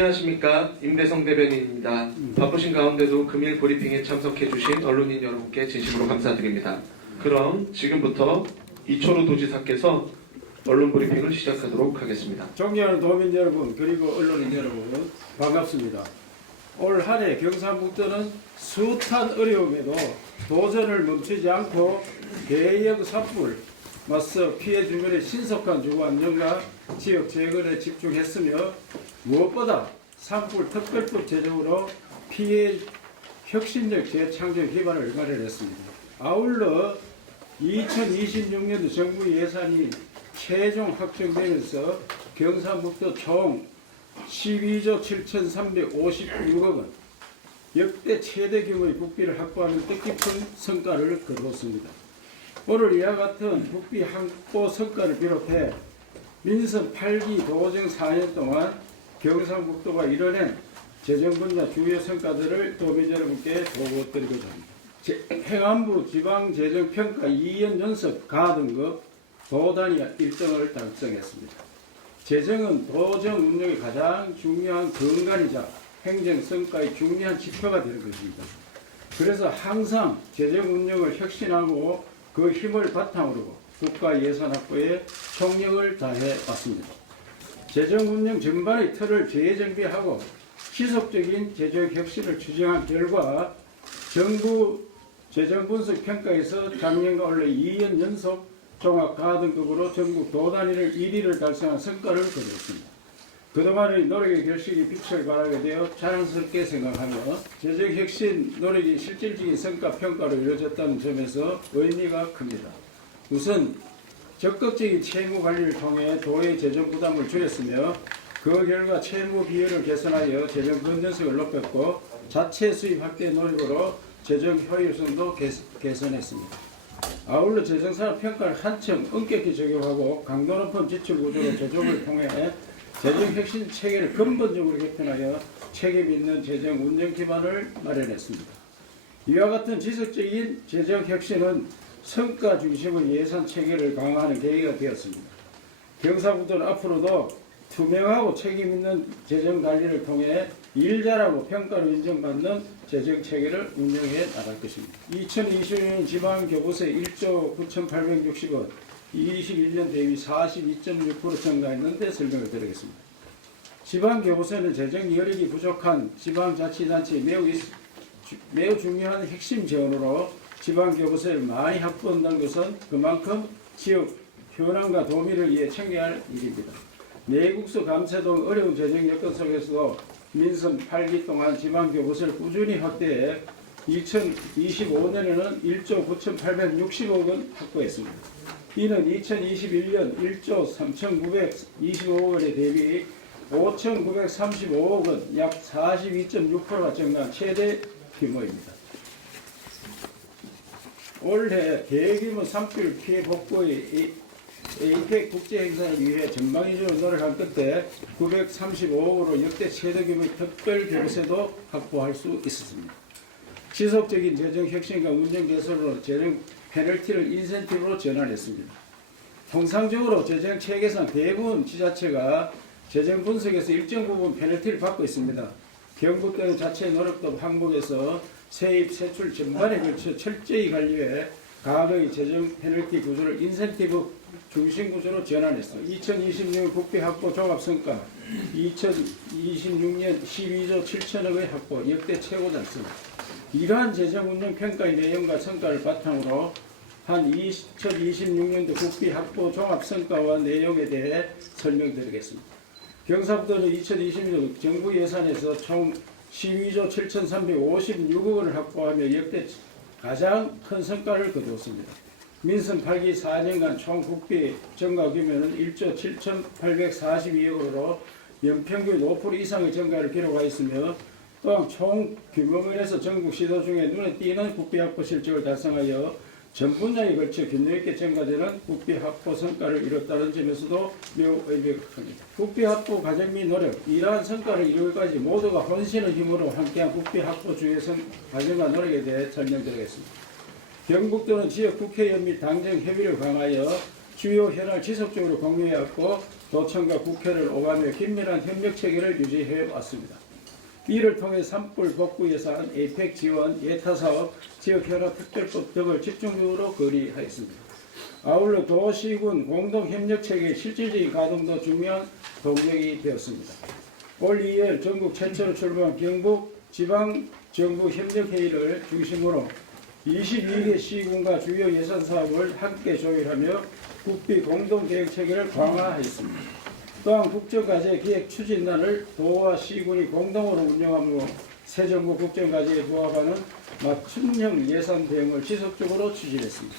안녕하십니까 임대성 대변인입니다. 바쁘신 가운데도 금일 브리핑에 참석해 주신 언론인 여러분께 진심으로 감사드립니다. 그럼 지금부터 이철우 도지사께서 언론 브리핑을 시작하도록 하겠습니다. 존경하는 도민 여러분 그리고 언론인 여러분 반갑습니다. 올 한해 경상북도는 숱한 어려움에도 도전을 멈추지 않고 대형 산불 맞서 피해 주민의 신속한 주거 안정과 지역 재건에 집중했으며 무엇보다 산불 특별법 제정으로 피해 혁신적 재창조 기반을 마련했습니다. 아울러 2026년도 정부 예산이 최종 확정되면서 경상북도 총 12조 7,356억 원 역대 최대 규모의 국비를 확보하는 뜻깊은 성과를 거두었습니다. 오늘 이와 같은 국비 확보 성과를 비롯해 민선 8기 도정 4년 동안 경상북도가 이뤄낸 재정 분야 주요 성과들을 도민 여러분께 보고드리고자 합니다. 제- 행안부 지방재정평가 2년 연속 가등급 도단위 1등을 달성했습니다. 재정은 도정 운영의 가장 중요한 근간이자 행정 성과의 중요한 지표가 되는 것입니다. 그래서 항상 재정 운영을 혁신하고 그 힘을 바탕으로 국가 예산 확보에 총력을 다해 왔습니다. 재정 운영 전반의 틀을 재정비하고 지속적인 재정 혁신을 추진한 결과 정부 재정 분석 평가에서 작년과 올해 2년 연속 종합 가등급으로 전국 도단위를 1위를 달성한 성과를 거두었습니다. 그동안의 노력의 결실이 빛을 발하게 되어 자랑스럽게 생각하며 재정 혁신 노력이 실질적인 성과 평가로 이루어졌다는 점에서 의미가 큽니다. 우선 적극적인 채무 관리를 통해 도의 재정 부담을 줄였으며 그 결과 채무 비율을 개선하여 재정 건전성을 높였고 자체 수입 확대 노력으로 재정 효율성도 개- 개선했습니다. 아울러 재정산업 평가를 한층 엄격히 적용하고 강도 높은 지출 구조로 조정을 통해 재정 혁신 체계를 근본적으로 개편하여 책임 있는 재정 운영 기반을 마련했습니다. 이와 같은 지속적인 재정 혁신은 성과 중심의 예산 체계를 강화하는 계기가 되었습니다. 경상북도는 앞으로도 투명하고 책임 있는 재정 관리를 통해 일 잘하고 평가를 인정받는 재정 체계를 운영해 나갈 것입니다. 2020년 지방 교부세 1조 9,860원, 21년 대비 42.6% 증가했는데 설명을 드리겠습니다. 지방 교부세는 재정 여력이 부족한 지방자치단체에 매우 매우 중요한 핵심 재원으로 지방 교부세를 많이 확보한다는 것은 그만큼 지역 현안과 도민을 위해 챙겨야 할 일입니다. 내국수 감세 등 어려운 재정 여건 속에서도 민선 8기 동안 지방 교부세를 꾸준히 확대해 2025년에는 1조 9,860억 원 확보했습니다. 이는 2021년 1조 3,925억 원에 대비 5,935억 원, 약 42.6%가 증가한 최대 규모입니다. 올해 대규모 산불 피해 복구의 에이펙 국제 행사를 위해 전방위적으로 노력한 끝에 935억으로 역대 최대 규모의 특별 교부세도 확보할 수 있었습니다. 지속적인 재정 혁신과 운영 개선으로 재정 페널티를 인센티브로 전환했습니다. 통상적으로 재정 체계상 대부분 지자체가 재정 분석에서 일정 부분 페널티를 받고 있습니다. 경북도의 자체 노력도 항목에서 세입 세출 전반에 걸쳐 철저히 관리해 과거의 재정 페널티 구조를 인센티브 중심 구조로 전환했습니다. 2026년 국비 확보 종합 성과 2026년 12조 7천억의 확보 역대 최고 달성. 이러한 재정 운영 평가의 내용과 성과를 바탕으로 한 2026년도 국비 확보 종합 성과와 내용에 대해 설명드리겠습니다. 경상북도는 2020년 정부 예산에서 총 12조 7,356억 원을 확보하며 역대 가장 큰 성과를 거두었습니다. 민선 8기 4년간 총 국비 증가 규모는 1조 7,842억 원으로 연평균 5% 이상의 증가를 기록하였으며 또한 총 규모면에서 전국 시도 중에 눈에 띄는 국비 확보 실적을 달성하여 전 분야에 걸쳐 균형 있게 증가되는 국비 확보 성과를 이뤘다는 점에서도 매우 의미가 큽니다. 국비 확보 과정 및 노력, 이러한 성과를 이루기까지 모두가 혼신의 힘으로 함께한 국비 확보 성 과정과 노력에 대해 설명드리겠습니다. 경북도는 지역 국회의원 및 당정 협의를 강화하여 주요 현안을 지속적으로 공유해왔고 도청과 국회를 오가며 긴밀한 협력 체계를 유지해 왔습니다. 이를 통해 산불 복구 예산, 에이펙 지원, 예타 사업, 지역 현안 특별법 등을 집중적으로 거리하였습니다. 아울러 도시군 공동 협력 체계의 실질적인 가동도 중요한 동력이 되었습니다. 올 2월 전국 최초로 출범한 경북 지방 정부 협력 회의를 중심으로 22개 시군과 주요 예산 사업을 함께 조율하며 국비 공동 계획 체계를 강화하였습니다. 또한 국정과제 기획 추진단을 도와 시군이 공동으로 운영하므로 새 정부 국정과제에 부합하는 맞춤형 예산 대응을 지속적으로 추진했습니다.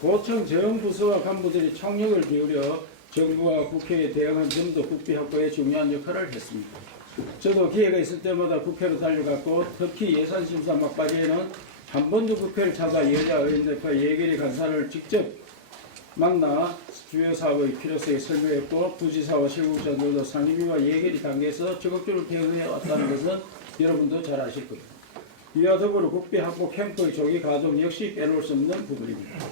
고청 재원부서와 간부들이 총력을 기울여 정부와 국회에 대응한 점도 국비 확보에 중요한 역할을 했습니다. 저도 기회가 있을 때마다 국회로 달려갔고 특히 예산심사 막바지에는 한 번도 국회를 찾아 여자 의원들과 예결위 간사를 직접 만나 주요 사업의 필요성에 설명했고 부지사와 실국장들도 상임위와 예결위 단계에서 적극적으로 대응해 왔다는 것은 여러분도 잘 아실 겁니다. 이와 더불어 국비 확보 캠프의 조기 가동 역시 빼놓을 수 없는 부분입니다.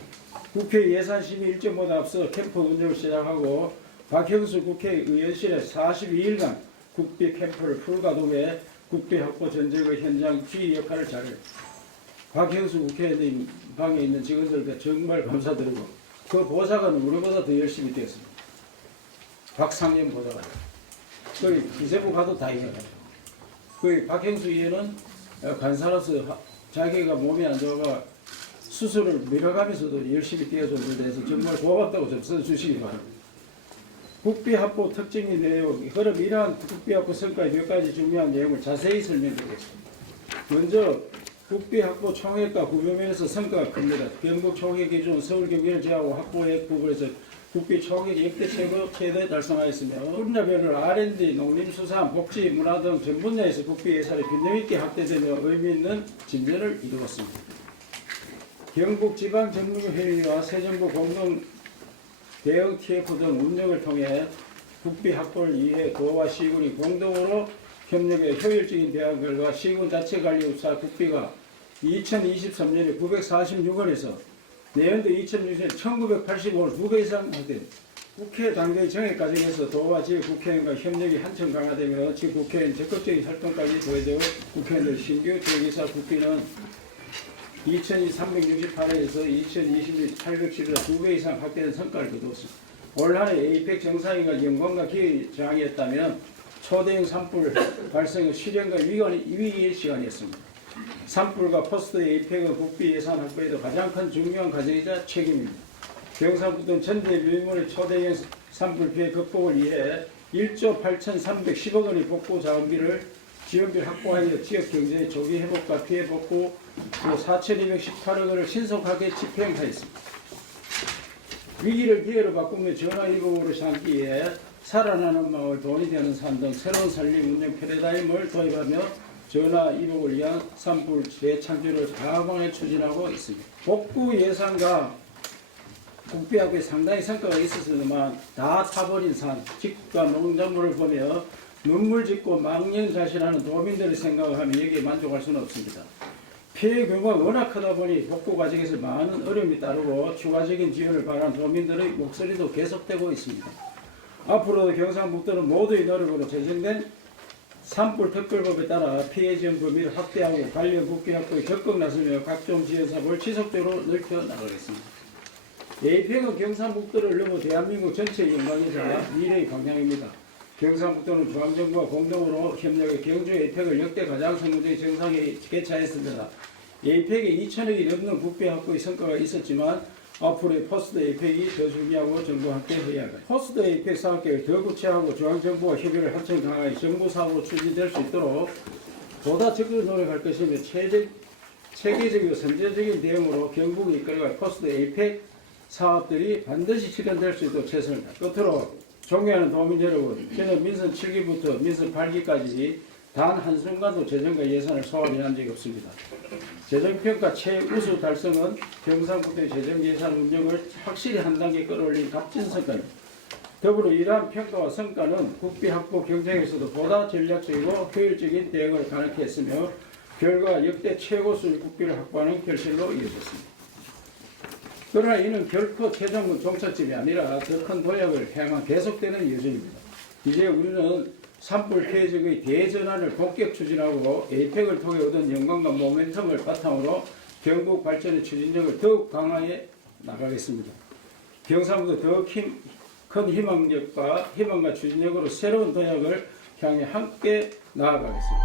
국회 예산심의 일정보다 앞서 캠프 운영을 시작하고 박형수 국회의원실에 42일간 국비 캠프를 풀가동해 국비 확보 전쟁의 현장 주의 역할을 잘 박형수 국회의원 방에 있는 직원들께 정말 감사드리고 그 보좌관은 우리보다 더 열심히 뛰었습니다. 박상현 보좌관. 거기 기재부 가도 다 이겨요. 그 박형수 의원은 간사로서 하- 자기가 몸이 안 좋아가 수술을 밀어가면서도 열심히 뛰어준 데 대해서 정말 고맙다고 좀 써주시기 바랍니다. 국비 확보 특징의 내용, 그럼 이러한 국비 확보 성과의 몇 가지 중요한 내용을 자세히 설명드리겠습니다. 먼저 국비 확보 총액과 구매면에서 성과가 큽니다. 경북 총액 기준 서울 경기를 제하고 확보액 부분에서 국비 총액 역대 최고 최대 달성하였으며 분야별로 R&D, 농림수산, 복지, 문화 등 전 분야에서 국비 예산이 균형 있게 확대되며 의미 있는 진전을 이루었습니다. 경북 지방 정부회의와 새정부 공동 대응 TF 등 운영을 통해 국비 확보를 위해 도와 시군이 공동으로 협력해 효율적인 대응 결과 시군 자체 관리 우사 국비가 2023년에 946원에서 내년도 2006년 1985원 두배 이상 확대. 국회 단계 정액 과정에서 도와 지역 국회의원과 협력이 한층 강화되며 지역 국회의원 적극적인 활동까지 더해져 국회의원들 신규 대기사 국비는 2002 368회에서 2021 810에 두배 이상 확대된 성과를 거두었습니다. 올 한해 에이펙 정상회의가 영광과 기회의 장이었다면 초대형 산불 발생 의 실현과 위기, 위기의 시간이었습니다. 산불과 포스트 에이펙의 국비 예산 확보에도 가장 큰 중요한 과정이자 책임입니다. 경상북도는 전대 밀물의 초대형 산불 피해 극복을 위해 1조 8,310억 원의 복구 자원비를 지원비를 확보하여 지역 경제의 조기 회복과 피해 복구 그리고 4,218억 원을 신속하게 집행하였습니다. 위기를 기회로 바꾸며 전화위복으로 삼기에 살아나는 마을, 돈이 되는 산등 새로운 살림 운영 패러다임을 도입하며 전화위복을 위한 산불 재창조를 가방에 추진하고 있습니다. 복구 예산과 국비학교에 상당히 성과가 있었지만 다 타버린 산, 집과 농작물을 보며 눈물 짓고 망령자실하는 도민들의 생각을 하면 여기에 만족할 수는 없습니다. 피해 규모가 워낙 크다 보니 복구 과정에서 많은 어려움이 따르고 추가적인 지원을 바라는 도민들의 목소리도 계속되고 있습니다. 앞으로도 경상북도는 모두의 노력으로 제정된 산불 특별법에 따라 피해 지원 범위를 확대하고 관련 국비 확보에 적극 나서며 각종 지원 사업을 지속적으로 넓혀 나가겠습니다. 예평은 경상북도를 넘어 대한민국 전체의 영광이자 미래의 방향입니다. 경상북도는 중앙정부와 공동으로 협력해 경주 예평을 역대 가장 성공적인 정상에 개최했습니다. 예평에 2천억이 넘는 국비 확보의 성과가 있었지만 앞으로의 포스트 에이펙이 더 중요하고 정부와 함께 해야 합니다. 포스트 에이펙 사업계획을 더 구체화하고 중앙정부와 협의를 한층 강하게 정부 사업으로 추진될 수 있도록 보다 적극 노력할 것이며 최대, 체계적이고 선제적인 대응으로 경북을 이끌어갈 포스트 에이펙 사업들이 반드시 실현될 수 있도록 최선을 다. 끝으로 존경하는 도민 여러분, 저는 민선 7기부터 민선 8기까지 단 한순간도 재정과 예산을 소홀히 한 적이 없습니다. 재정평가 최우수 달성은 경상북도의 재정 예산 운영을 확실히 한 단계 끌어올린 값진 성과입니다. 더불어 이러한 평가와 성과는 국비 확보 경쟁에서도 보다 전략적이고 효율적인 대응을 가능케 했으며 결과 역대 최고 수준 국비를 확보하는 결실로 이어졌습니다. 그러나 이는 결코 최종은 종착점이 아니라 더 큰 도약을 향한 계속되는 여정입니다. 이제 우리는 산불 폐적의 대전환을 본격 추진하고 에이펙을 통해 얻은 영광과 모멘텀을 바탕으로 경북 발전의 추진력을 더욱 강화해 나가겠습니다. 경상도 더욱 힘, 큰 희망력과 희망과 추진력으로 새로운 도약을 향해 함께 나아가겠습니다.